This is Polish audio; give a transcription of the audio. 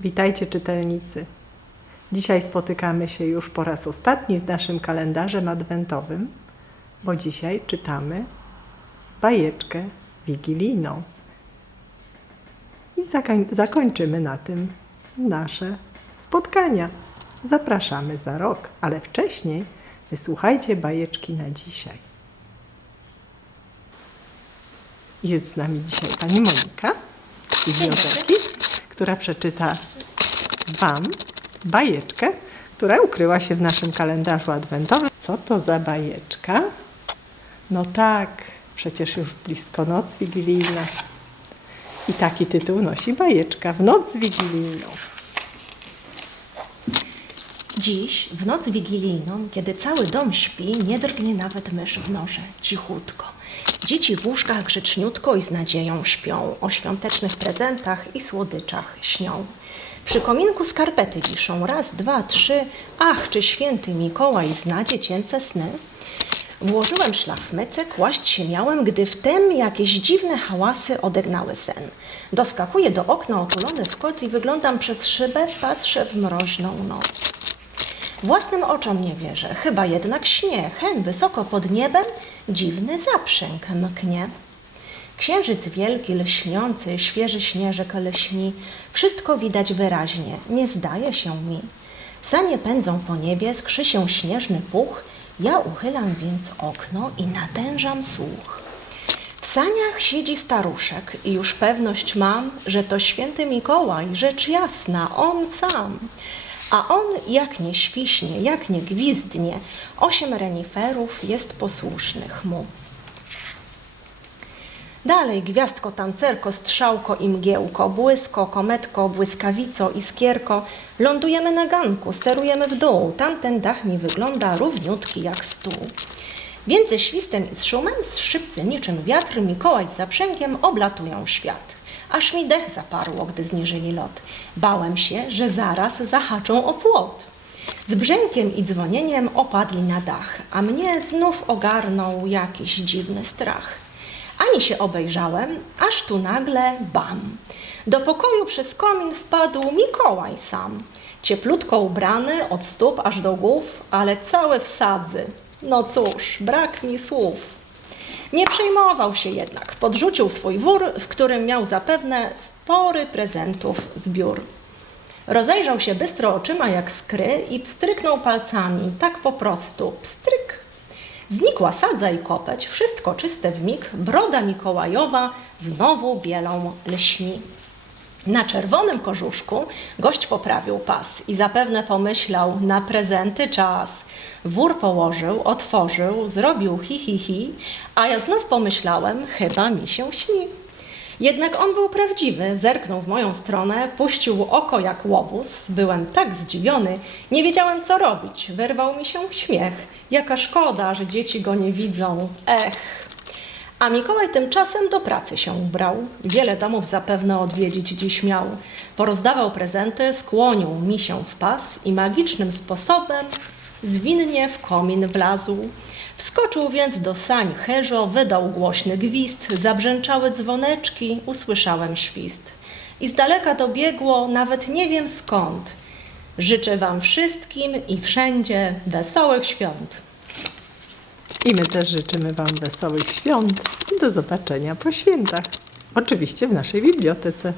Witajcie czytelnicy. Dzisiaj spotykamy się już po raz ostatni z naszym kalendarzem adwentowym, bo dzisiaj czytamy bajeczkę wigilijną. I zakończymy na tym nasze spotkania. Zapraszamy za rok, ale wcześniej wysłuchajcie bajeczki na dzisiaj. Jest z nami dzisiaj pani Monika biblioteki, która przeczyta Wam bajeczkę, która ukryła się w naszym kalendarzu adwentowym. Co to za bajeczka? No tak, przecież już blisko noc wigilijna. I taki tytuł nosi bajeczka w noc wigilijną. Dziś, w noc wigilijną, kiedy cały dom śpi, nie drgnie nawet mysz w norze, cichutko. Dzieci w łóżkach grzeczniutko i z nadzieją śpią, o świątecznych prezentach i słodyczach śnią. Przy kominku skarpety wiszą, raz, dwa, trzy, ach, czy święty Mikołaj zna dziecięce sny? Włożyłem szlafmycę, kłaść się miałem, gdy wtem jakieś dziwne hałasy odegnały sen. Doskakuję do okna otulony w koc i wyglądam przez szybę, patrzę w mroźną noc. Własnym oczom nie wierzę, chyba jednak śnie. Hen wysoko pod niebem dziwny zaprzęg mknie. Księżyc wielki, lśniący, świeży śnieżek lśni. Wszystko widać wyraźnie, nie zdaje się mi. Sanie pędzą po niebie, skrzy się śnieżny puch. Ja uchylam więc okno i natężam słuch. W saniach siedzi staruszek i już pewność mam, że to święty Mikołaj, rzecz jasna, on sam. A on jak nie świśnie, jak nie gwizdnie, osiem reniferów jest posłusznych mu. Dalej gwiazdko, tancerko, strzałko i mgiełko, błysko, kometko, błyskawico, iskierko. Lądujemy na ganku, sterujemy w dół. Tamten dach mi wygląda równiutki jak stół. Więc ze świstem i z szumem, z szybcy niczym wiatr, Mikołaj z zaprzęgiem oblatują świat. Aż mi dech zaparło, gdy zniżyli lot. Bałem się, że zaraz zahaczą o płot. Z brzękiem i dzwonieniem opadli na dach, a mnie znów ogarnął jakiś dziwny strach. Ani się obejrzałem, aż tu nagle bam. Do pokoju przez komin wpadł Mikołaj sam. Cieplutko ubrany od stóp aż do głów, ale całe w sadzy. No cóż, brak mi słów. Nie przejmował się jednak. Podrzucił swój wór, w którym miał zapewne spory prezentów zbiór. Rozejrzał się bystro oczyma jak skry i pstryknął palcami, tak po prostu, pstryk. Znikła sadza i kopeć, wszystko czyste w mig, broda Mikołajowa znowu bielą lśni. Na czerwonym kożuszku gość poprawił pas i zapewne pomyślał, na prezenty czas. Wór położył, otworzył, zrobił hi, hi, hi, a ja znów pomyślałem, chyba mi się śni. Jednak on był prawdziwy, zerknął w moją stronę, puścił oko jak łobuz. Byłem tak zdziwiony, nie wiedziałem co robić. Wyrwał mi się śmiech. Jaka szkoda, że dzieci go nie widzą. Ech. A Mikołaj tymczasem do pracy się ubrał. Wiele domów zapewne odwiedzić dziś miał. Porozdawał prezenty, skłonił mi się w pas i magicznym sposobem zwinnie w komin wlazł. Wskoczył więc do sań Herzo, wydał głośny gwizd, zabrzęczały dzwoneczki, usłyszałem świst. I z daleka dobiegło, nawet nie wiem skąd. Życzę wam wszystkim i wszędzie wesołych świąt. I my też życzymy Wam wesołych świąt i do zobaczenia po świętach. Oczywiście w naszej bibliotece.